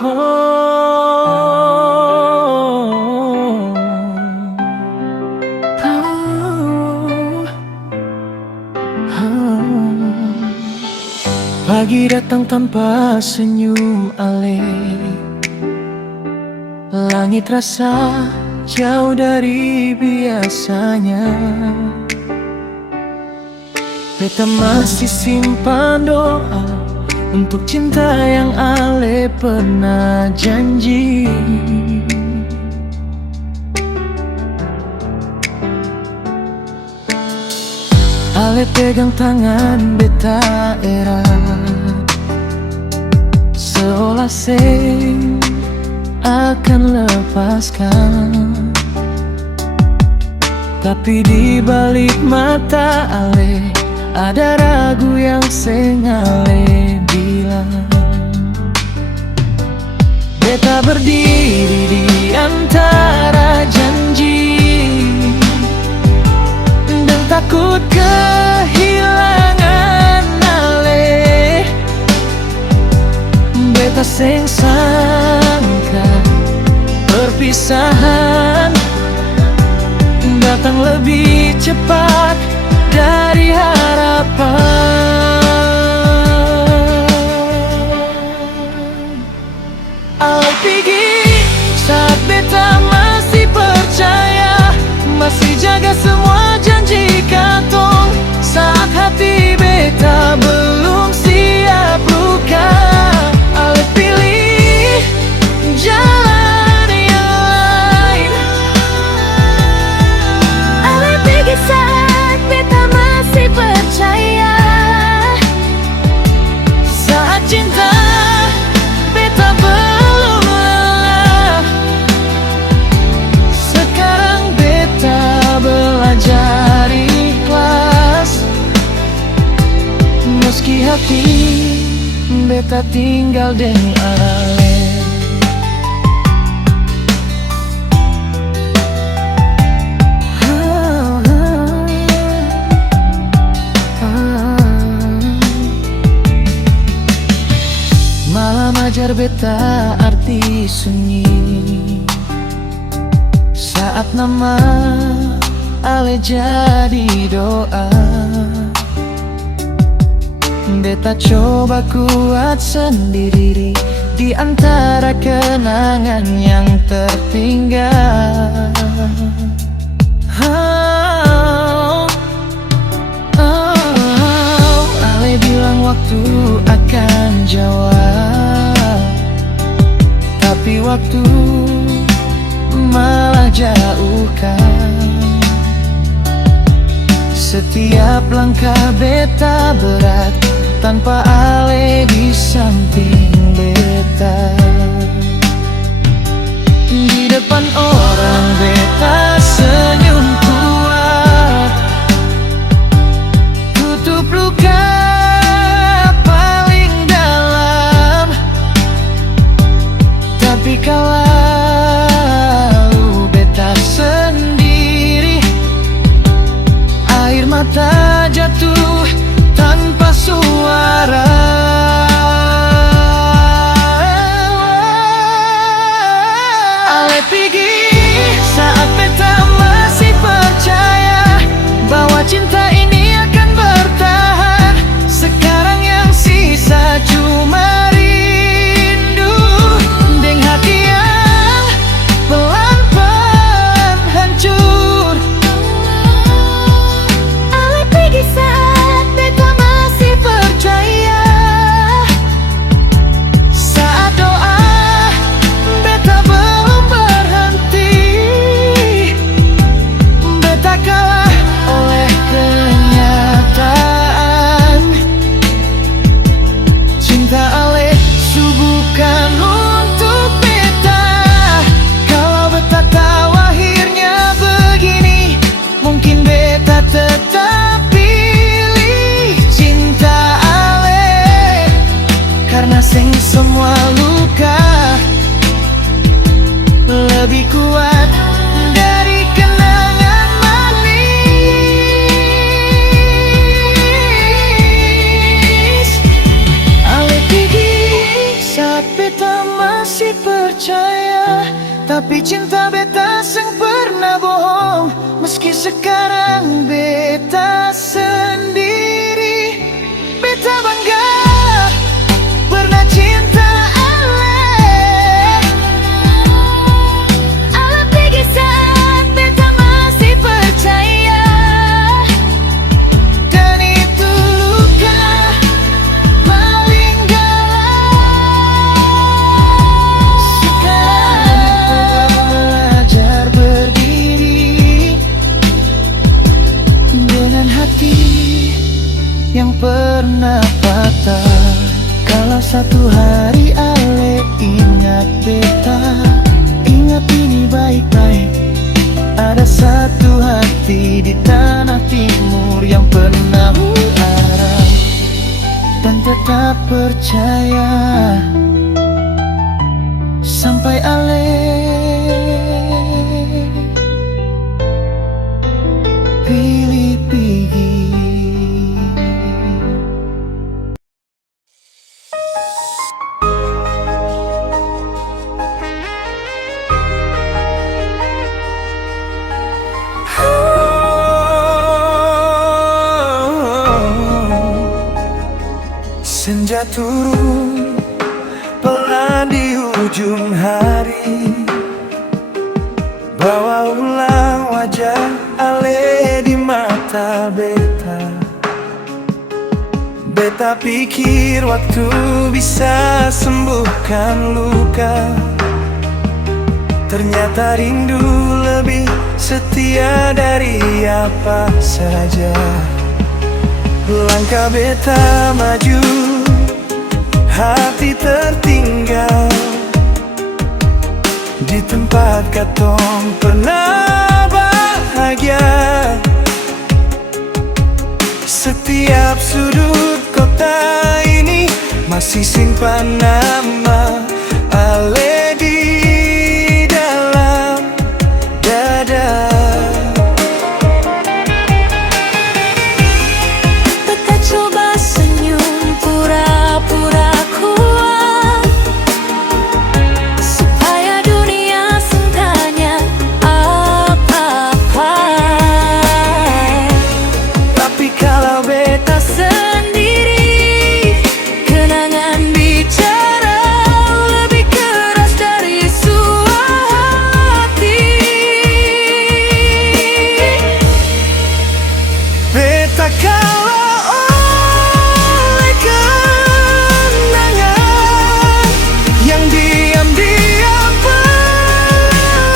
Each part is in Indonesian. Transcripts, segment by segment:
Pagi datang tanpa senyum alay, langit rasa jauh dari biasanya. Beta masih simpan doa untuk cinta yang ale pernah janji. Ale pegang tangan beta erat, seolah seng akan lepaskan. Tapi di balik mata ale ada ragu yang seng ale bilang. Beta berdiri di antara janji dan takut kehilangan ale. Beta seng sangka perpisahan datang lebih cepat dari harapan. Ale pergi saat beta masih percaya, masih jaga semua janji katong. Saat hati beta belum siap luka, ale pilih jalan yang lain. Ale pergi saat beta masih percaya, saat cinta beta belum lelah. Sekarang beta belajar ikhlas, meski hati beta tinggal dengan ale. Malam ajar beta arti sunyi, saat nama ale jadi doa. Beta coba kuat sendiri di antara kenangan yang tertinggal. Ale bilang waktu akan jawab, tapi waktu malah jauhkan. Setiap langkah beta berat tanpa ale di samping beta. Di depan orang beta senyum kuat, tutup luka paling dalam. Tapi kalau beta sendiri, air mata jatuh tanpa suara. Ale pergi saat beta masih percaya bahwa cinta ini akan bertahan. Sekarang yang sisa cuma rindu deng hati yang pelan-pelan hancur. ale pergi saat beta masih percaya, Saat doa beta belum berhenti, beta kalah oleh kenyataan. Cinta ale bukan untuk beta. Kalau beta tahu akhirnya begini, mungkin beta tetap pilih cinta ale. Karena sing semua luka lebih kuat dari kenangan manis. Ale pergi saat beta masih Tapi cinta beta seng pernah bohong, meski sekarang beta sendiri. Beta bangga pernah cinta Ale. Ale pergi saat beta masih percaya, Dan itu luka paling dalam. Sekarang belajar berdiri dengan hati yang pernah patah. Kalau satu hari Ale ingat beta, ingat ini baik-baik. Ada satu hati di tanah timur yang pernah harap dan tetap percaya sampai Ale pilih pergi. Senja turun pelan di ujung hari, bawa ulang wajah Ale di mata beta. Beta pikir waktu bisa sembuhkan luka, ternyata rindu lebih setia dari apa saja. Langkah beta maju, hati tertinggal di tempat katong pernah bahagia. Setiap sudut kota ini masih simpan nama Ale di dalam dada. beta coba senyum pura-pura kuat, supaya dunia sentanya apa-apa. Tapi kalau beta Sendiri, kenangan bicara lebih keras dari suara hati. beta kalah oleh kenangan yang diam-diam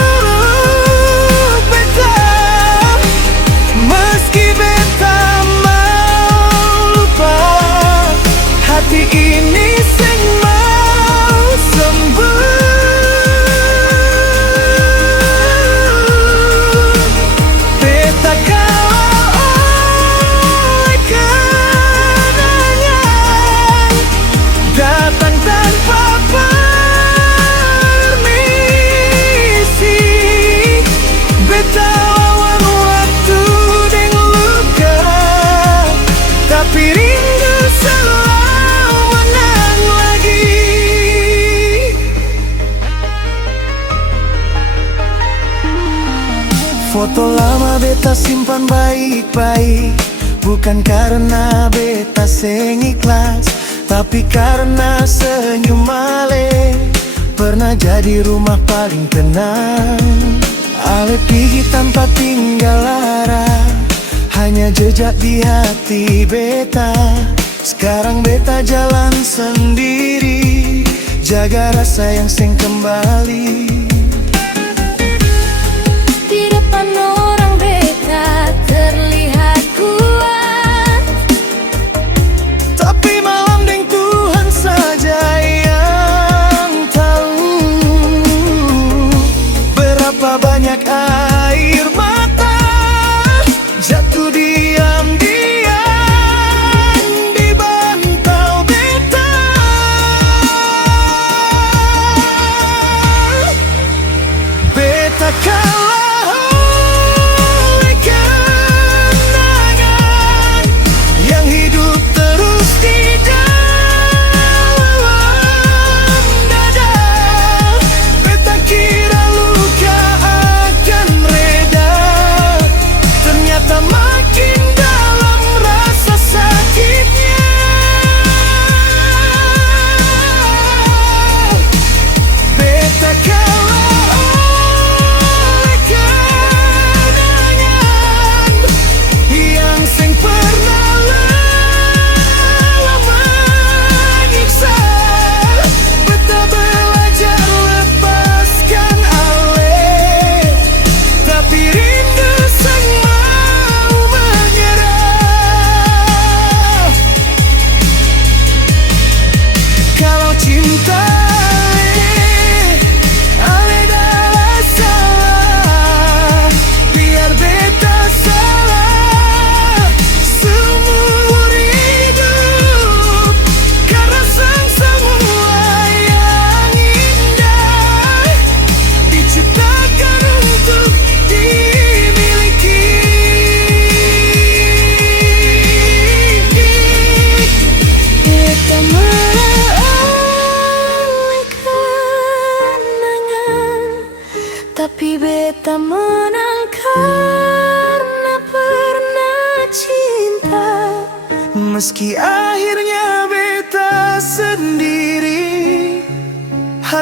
peluk beta. Meski beta mau lupa, hati ini sing mau sembuh. Beta kalah oleh kenangan datang tanpa permisi. Beta lawan waktu deng luka, tapi rindu selalu menang lagi. Foto lama beta simpan baik-baik, bukan karena beta seng ikhlas, tapi karena senyum Ale pernah jadi rumah paling tenang. Ale pergi tanpa tinggal arah, hanya jejak di hati beta. Sekarang beta jalan sendiri, jaga rasa yang seng kembali. Di depan orang beta terlihat kuat, Tapi malam deng Tuhan saja yang tahu berapa banyak air mata jatuh diam-diam di bantal beta.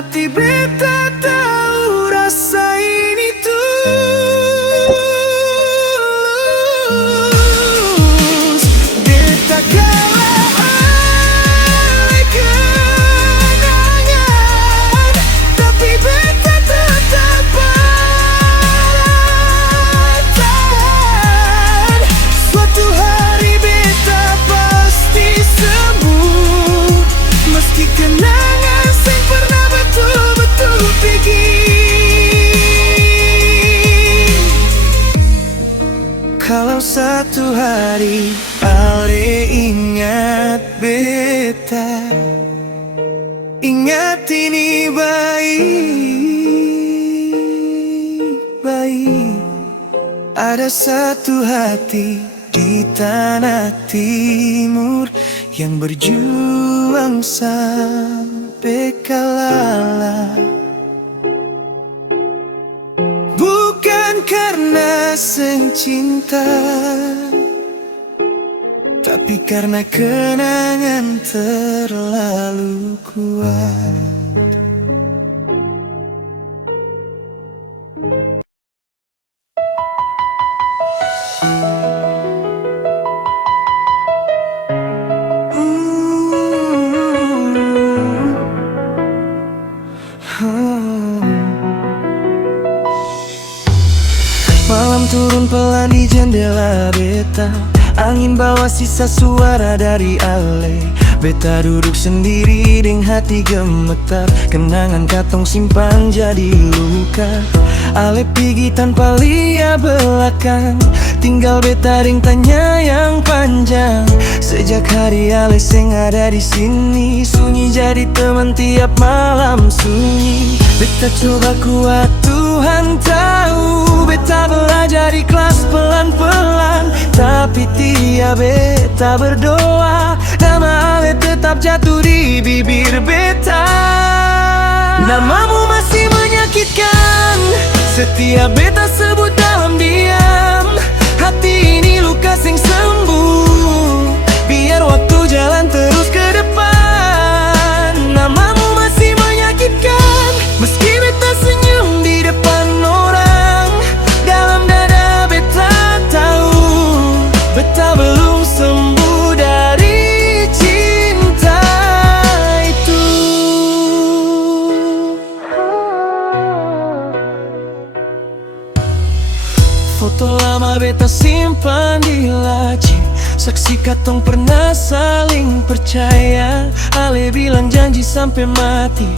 hati beta tahu rasa ini tulus. Beta kalah oleh kenangan, tapi beta tetap bertahan. Suatu hari beta pasti sembuh, meski kenangan sing pernah betul-betul pergi. Kalau satu hari Ale ingat beta, ingat ini baik-baik. Ada satu hati di tanah timur yang berjuang sampai kalah. Bukan karena seng cinta, tapi karena kenangan terlalu kuat. Malam turun pelan di jendela beta, angin bawa sisa suara dari Ale. Beta duduk sendiri dengan hati gemetar, kenangan katong simpan jadi luka. Ale pergi tanpa lihat belakang, tinggal beta ring tanya yang panjang. Sejak hari Ale seng ada di sini, sunyi jadi teman tiap malam sunyi. Beta coba kuat, Tuhan tahu. Beta belajar ikhlas pelan-pelan, tapi tiap beta berdoa, nama Ale tetap jatuh di bibir beta. Namamu masih menyakitkan, setiap beta sebut dalam diam. Hati ini luka sing sembuh, biar waktu jalan terus ke depan. Namamu masih menyakitkan, meski beta senyum di depan orang. Dalam dada beta tahu, beta belum sembuh dari cinta itu. Foto lama beta simpan di laci, saksi katong pernah saling percaya. Ale bilang janji sampai mati,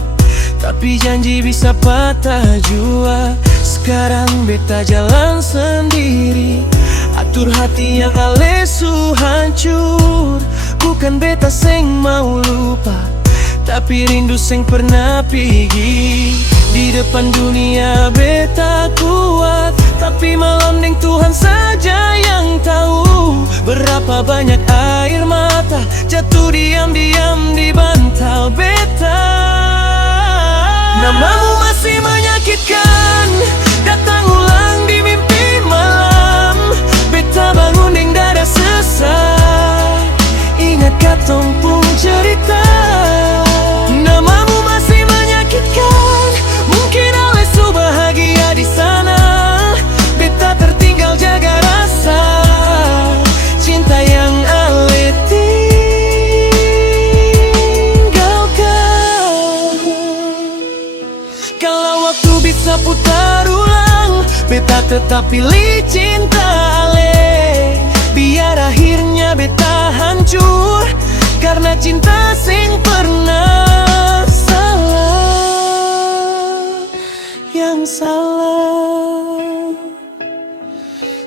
tapi janji bisa patah jua. Sekarang beta jalan sendiri, atur hati yang alesu hancur. Bukan beta seng mau lupa, tapi rindu seng pernah pergi. Di depan dunia beta kuat, tapi malam deng Tuhan saja yang tahu. Berapa banyak air mata jatuh diam-diam di bantal beta. Namamu masih menyakitkan, datang ulang di mimpi malam. Beta bangun deng dada sesak, ingat katong pun cerita. Namamu masih menyakitkan, mungkin Ale su bahagia di sana. Beta tertinggal jaga rasa cinta yang Ale tinggalkan. Kalau waktu bisa putar ulang, beta tetap pilih cinta Ale. Biar akhirnya beta hancur, karena cinta sing pernah salah. Yang salah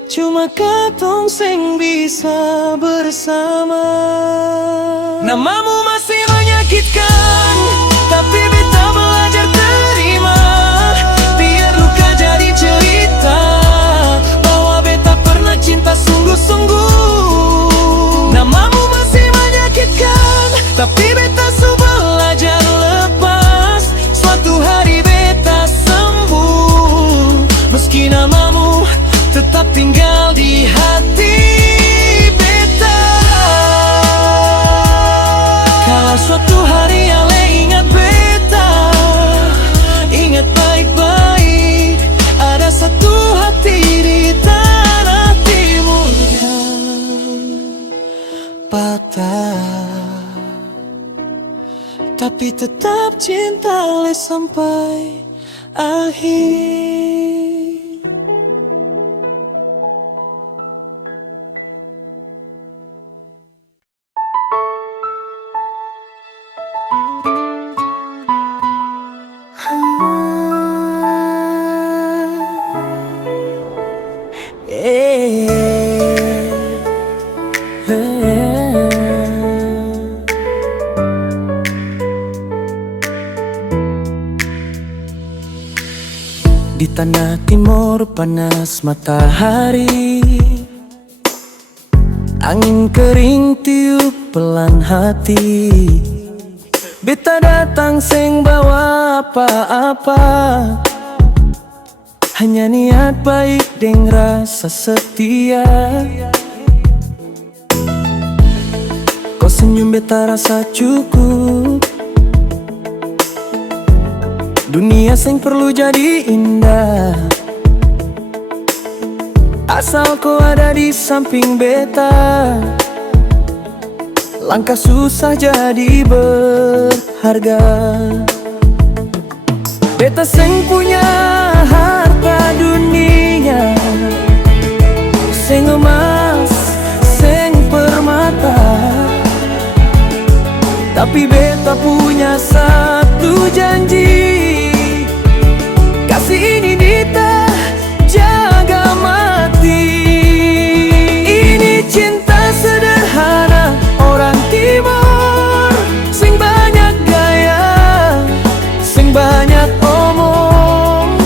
cuma katong sing bisa bersama. Namamu masih menyakitkan, tapi beta belajar terima. Biar luka jadi cerita, bahwa beta pernah cinta sungguh-sungguh. Namamu masih menyakitkan, tapi beta su belajar lepas. Suatu hari beta sembuh, meski namamu tetap tinggal di hati beta. Kalau suatu hari Ale ingat beta, tapi tetap cinta le sampai akhir. Di tanah timur panas matahari, angin kering tiup pelan hati. Beta datang seng bawa apa-apa, hanya niat baik deng rasa setia. Kau senyum beta rasa cukup, dunia seng perlu jadi indah, asal kau ada di samping beta. Langkah susah jadi berharga. Beta seng punya harta dunia, seng emas, seng permata, tapi beta punya satu janji, kasih ini beta jaga mati. Ini cinta sederhana orang timur, sing banyak gaya, sing banyak omong,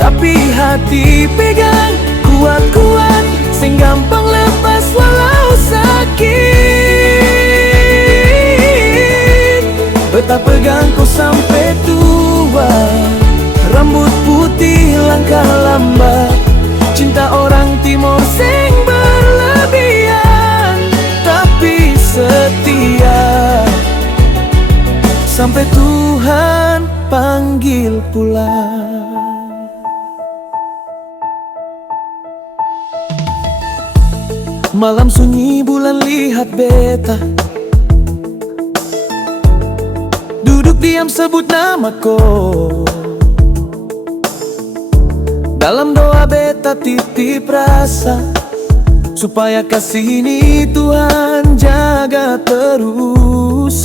tapi hati pegang kuat-kuat, sing gampang lepas walau sakit. Beta pegang kau sampai tua, rambut putih langkah lambat, cinta orang timur sing berlebihan, tapi setia sampai Tuhan panggil pulang. Malam sunyi bulan lihat beta, duduk diam sebut namaku. Dalam doa beta titip rasa, supaya kasih ini Tuhan jaga terus.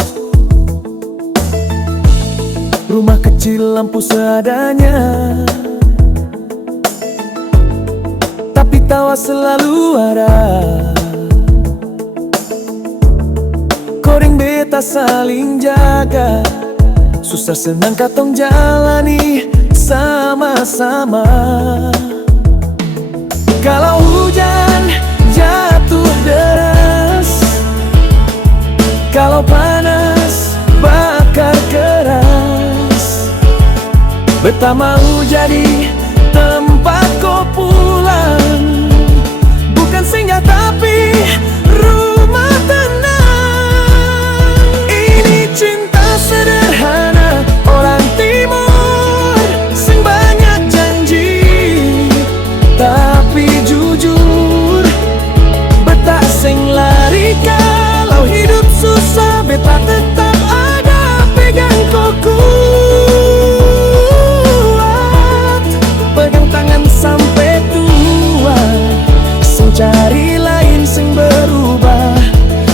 Rumah kecil lampu seadanya, tapi tawa selalu ada. Koring beta saling jaga, susah senang katong jalani sama-sama. Kalau hujan jatuh deras, kalau panas bakar keras, beta mau jadi tempat kau pulang, bukan singgah tapi rumah tenang. Ini cinta sederhana orang timur, sing banyak janji tapi jujur. Beta sing lari kalau hidup susah, beta tetap ada pegang kau kuat, pegang tangan sampai tua, sing cari lain sing berubah.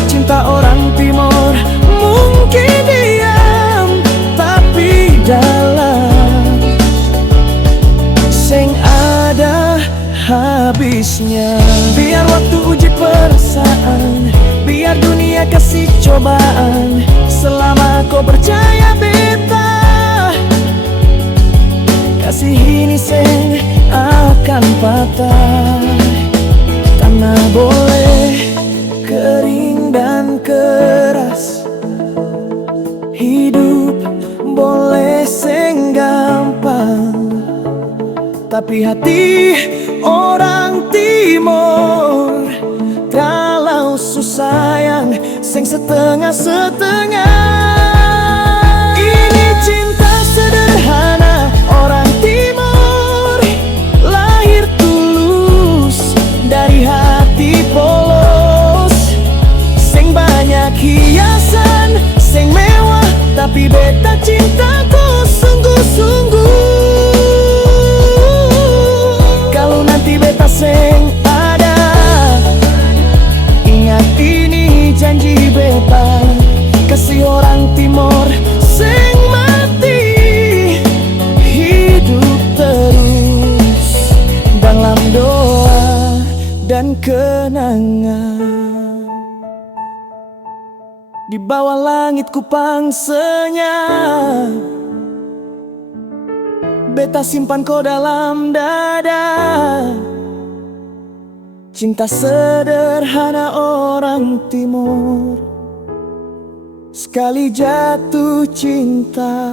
Cinta orang timur mungkin diam tapi dalam, sing ada habisnya. Biar waktu uji perasaan, biar dunia kasih cobaan, selama kau percaya beta, kasih ini seng akan patah. Tanah boleh kering dan keras, hidup boleh seng gampang, tapi hati orang timur kalau susah yang seng setengah-setengah. Ini cinta sederhana orang timur, lahir tulus dari hati polos, seng banyak hiasan, seng mewah janji beta cintaku sungguh-sungguh. Kalau nanti beta seng ada, ingat ini janji beta, kasih orang timur seng mati, hidup terus dalam doa dan kenangan. Di bawah langit kupang senyap, beta simpan kau dalam dada. Cinta sederhana orang timur, sekali jatuh cinta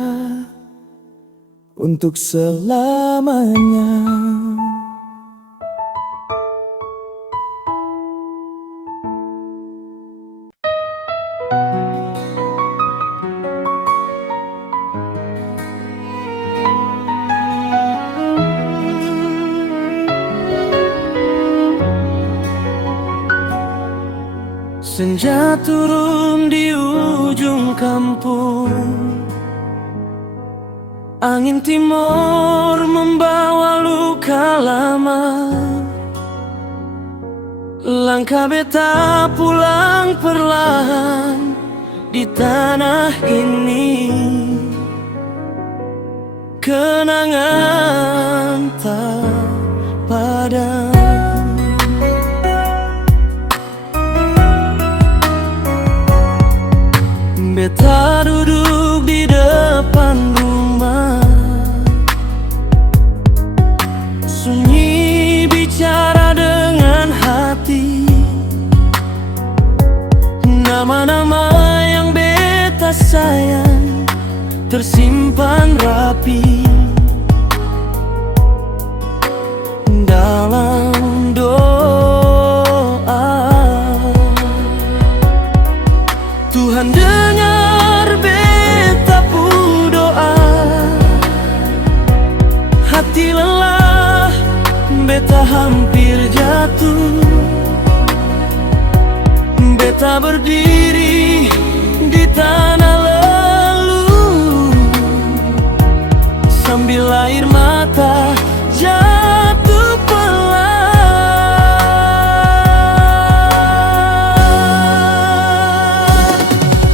untuk selamanya. Senja turun di ujung kampung, angin timur membawa luka lama. Langkah beta pulang perlahan di tanah ini, kenangan tak padam. Beta duduk di depan rumah, sunyi bicara dengan hati. Nama-nama yang beta sayang tersimpan rapi dalam doa. Tuhan dengar beta pu doa, hati lelah beta hampir jatuh. Beta berdiri di tanah lalu, sambil air mata jatuh pelan.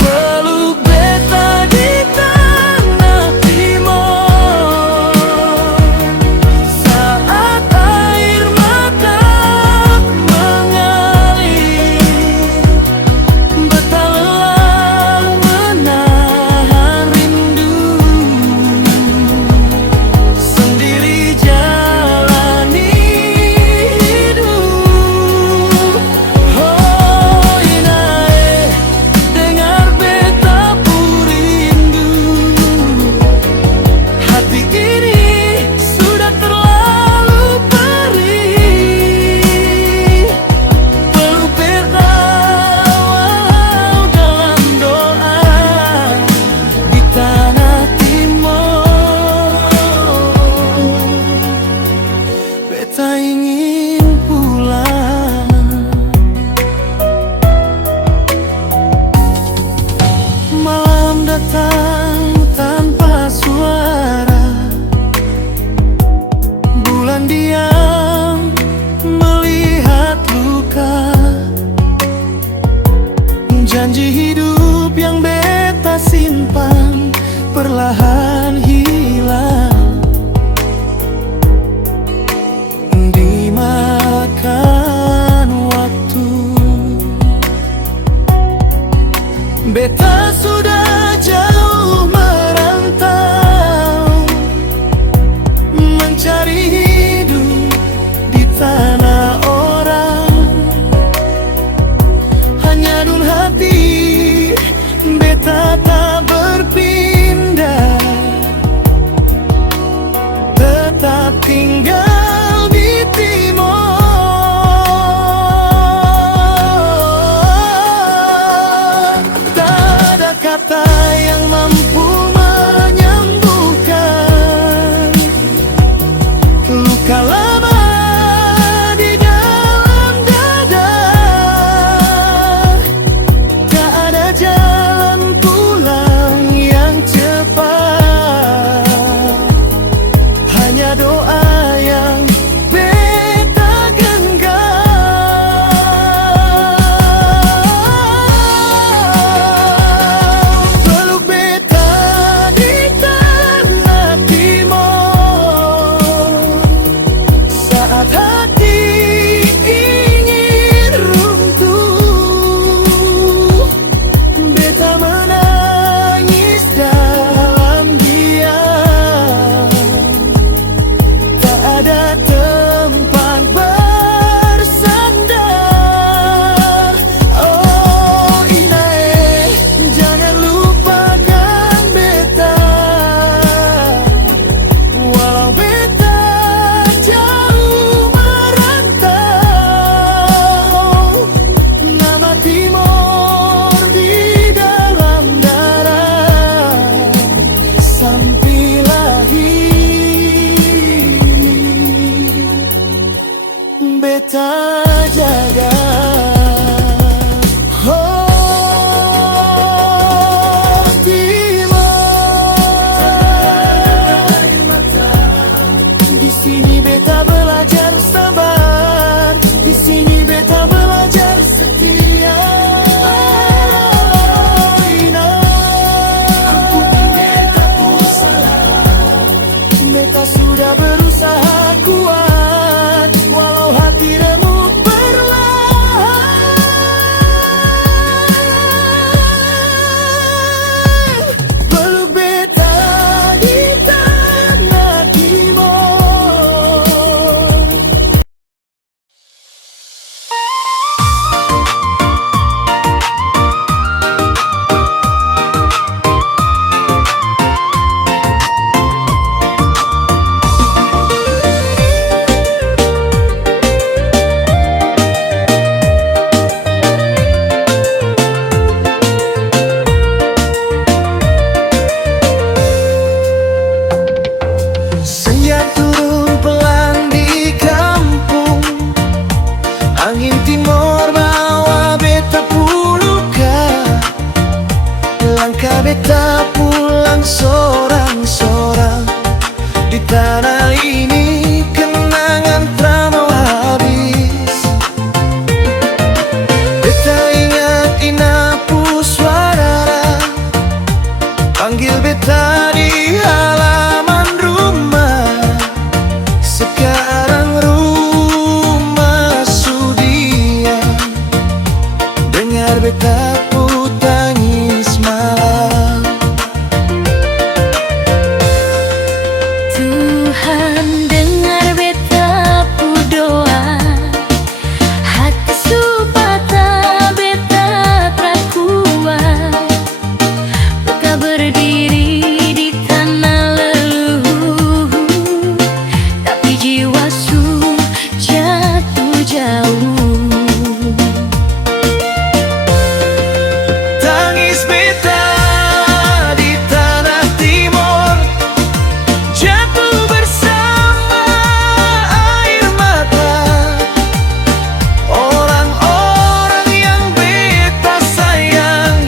Peluk beta di tanah timur, saat air mata mengalir. Beta lelah menahan rindu, sendiri jalani hidup. Oh inae, dengar beta pu rindu, hati kini sudah terlalu perih. Peluk beta walau dalam doa di tanah timur. Beta ingin pulang. Malam datang tanpa suara, bulan diam melihat luka. Janji hidup yang beta simpan perlahan hilang dimakan waktu. Beta sudah jauh merantau, mencari hidup di tanah orang. Hanya dun hati beta tak berpindah Langkah beta pulang sorang-sorang. Di tanah ini kenangan tak mau habis. Beta ingat Inapu Swadara panggil beta di halaman rumah. Sekarang rumah sudiam. Dengar beta pu tangis malam. Tuhan dengar beta pu doa, hati supata beta terkuat. Beta berdiri di tanah leluhur, tapi jiwa su jatuh jauh. Tangis beta di tanah timur, jatuh bersama air mata. Orang-orang yang beta sayang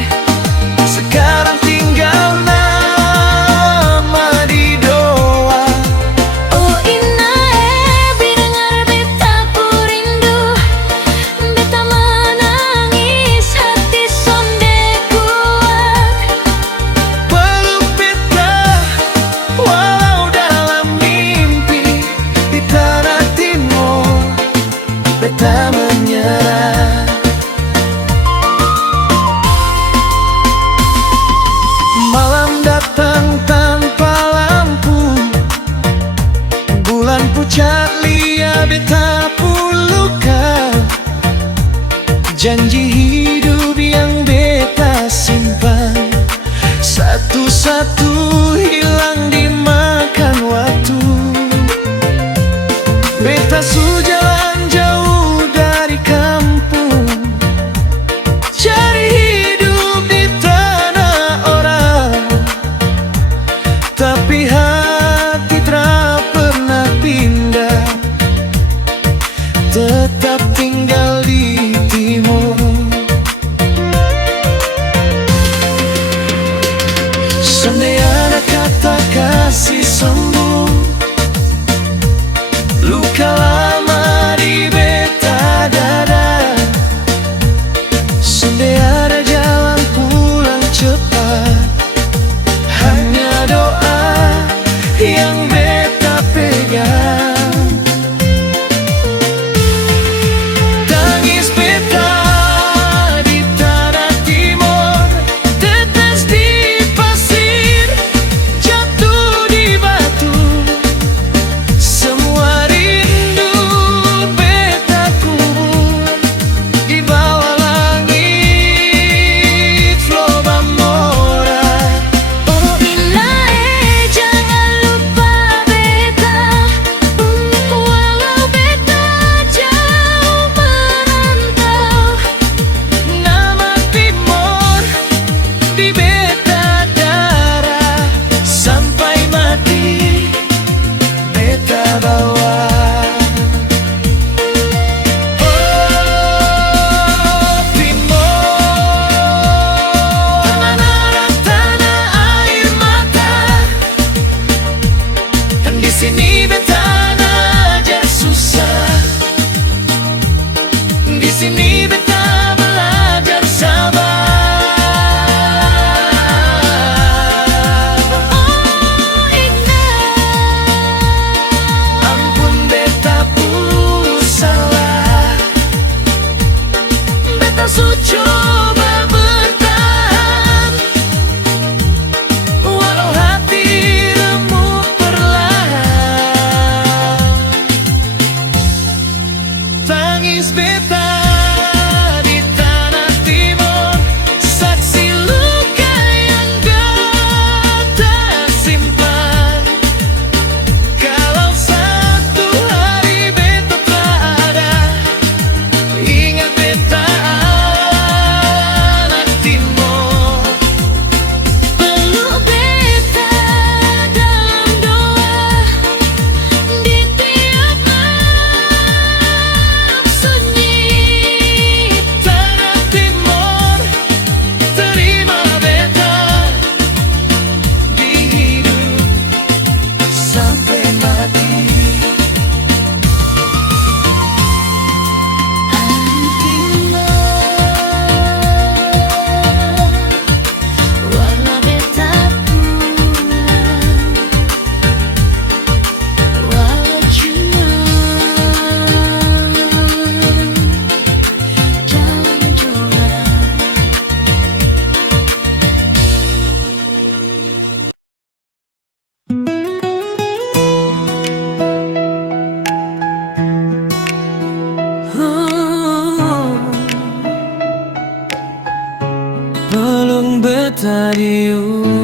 sekarang tinggal nama di doa. Oh Inaebi, dengar beta pu rindu. Beta menangis, hati sonde kuat. Peluk beta walau dalam mimpi. Di tanah timur beta menyerah. Malam datang tanpa lampu, bulan pucat lia beta pu luka. Janji hidup yang beta simpan satu-satu hilang dimakan waktu. Beta su jalan jauh dari kampung, cari hidup di tanah orang. Tapi hati tak pernah pindah, tetap tinggal di timur. Seandainya ada kata kasih sembuh, luka lama di beta dada. Seandainya ada jalan pulang cepat, hanya doa yang beta pegang. Tangis beta di tanah timur, tetes di pasir, jatuh di batu.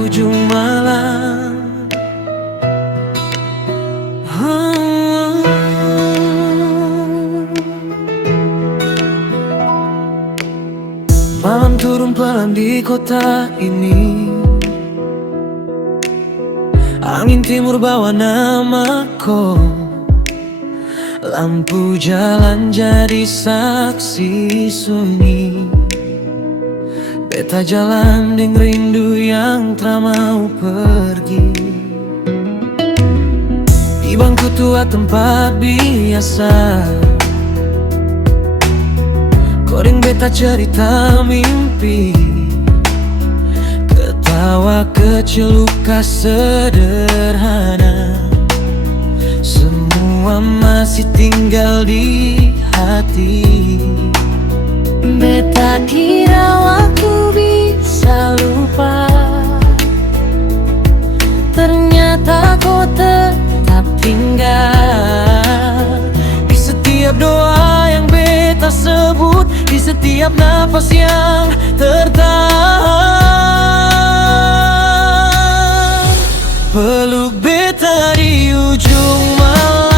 ujung malam. Malam turun pelan di kota ini. Angin timur bawa namaku. Lampu jalan jadi saksi sunyi. Beta jalan deng rindu yang tak mau pergi. Di bangku tua tempat biasa, kodeng beta cerita mimpi. Ketawa kecil luka sederhana, semua masih tinggal di hati. Beta kira waktu bisa lupa, ternyata kau tetap tinggal di setiap doa yang beta sebut, di setiap nafas yang tertahan. Peluk beta di ujung malam,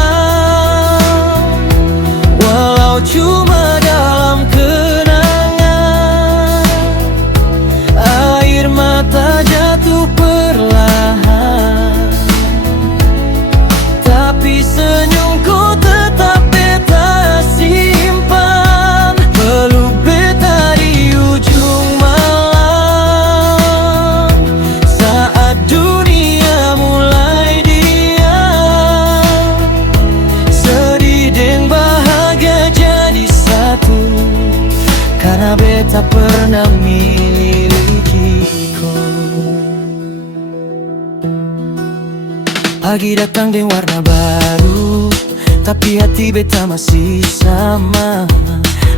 walau cuma dalam kenangan. Air mata jatuh perlahan, tapi senyumku tetap beta simpan. Peluk beta di ujung malam, saat dunia mulai diam. Sedih dan bahagia jadi satu, karena beta pernah milikiku. Pagi datang dengan warna baru, tapi hati beta masih sama.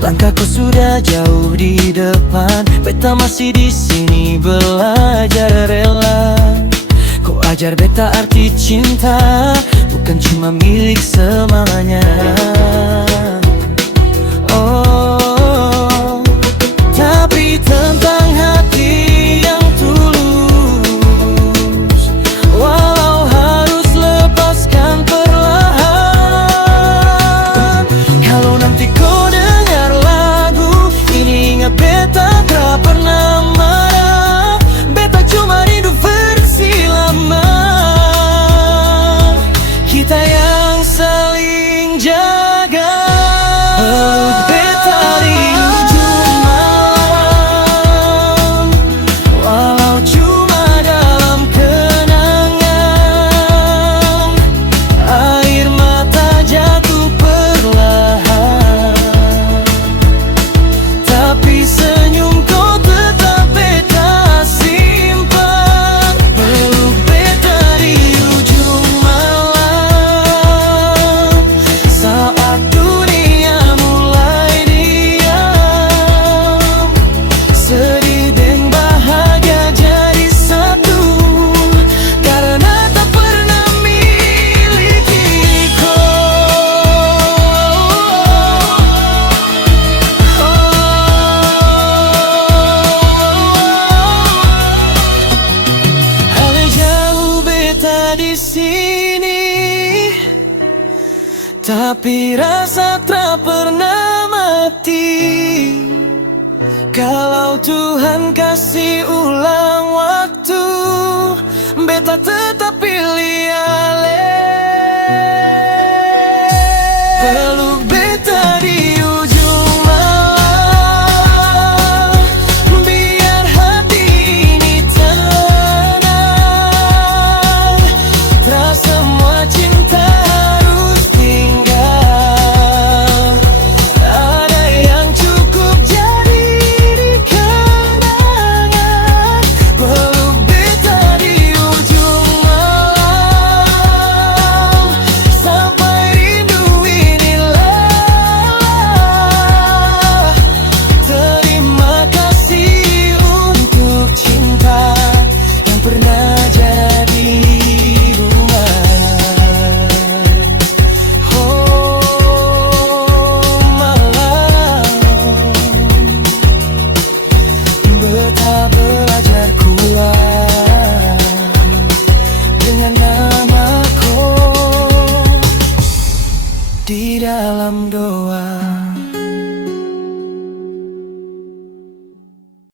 Langkahku sudah jauh di depan, beta masih di sini belajar rela. Kau ajar beta arti cinta, bukan cuma milik semuanya. Oh, tapi tentang hati yang tulus, walau harus lepaskan perlahan. Kalau nanti kau dengar lagu ini, ingat beta tak pernah marah. Beta cuma rindu versi lama, kita yang saling jaga. Beta di ujung malam, walau cuma dalam kenangan. Air mata jatuh perlahan, tapi senyum kau tetap beta simpan. Peluk beta di ujung malam, saat dunia mulai diam. Sedih dan bahagia jadi satu, karena tak pernah milikiku. Hal jauh beta di sini, tapi rasa tak pernah mati. Kalau Tuhan kasih ulang waktu, beta tetap pilih alih. Peluk beta di ujung malam, biar hati ini tenang. Tak semua cinta harus tinggal, ada yang cukup jadi di kenangan. Peluk beta di dalam doa.